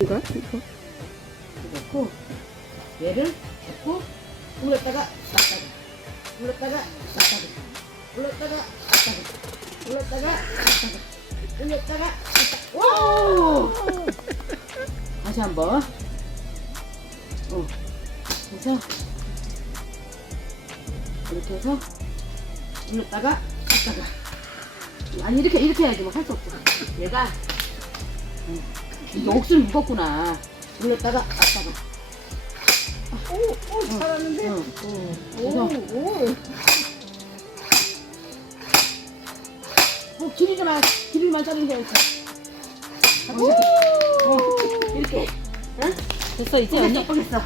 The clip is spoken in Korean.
이거? 넣고 얘를 넣고 올렸다가 놨다가 올렸다가 놨다가 올렸다가 놨다가 올렸다가 놨다가 올렸다가 놨다가 오! 다시 한번 그래서 이렇게 해서 올렸다가 놨다가 아니 이렇게 해야지 뭐 할 수 없어 얘가 이게 옥수를 무겁구나 올렸다가 놨다가 오, 잘하는데? 기름만 짜는 거였어. 이렇게. 응? 됐어, 이제 언니. 뻔했어.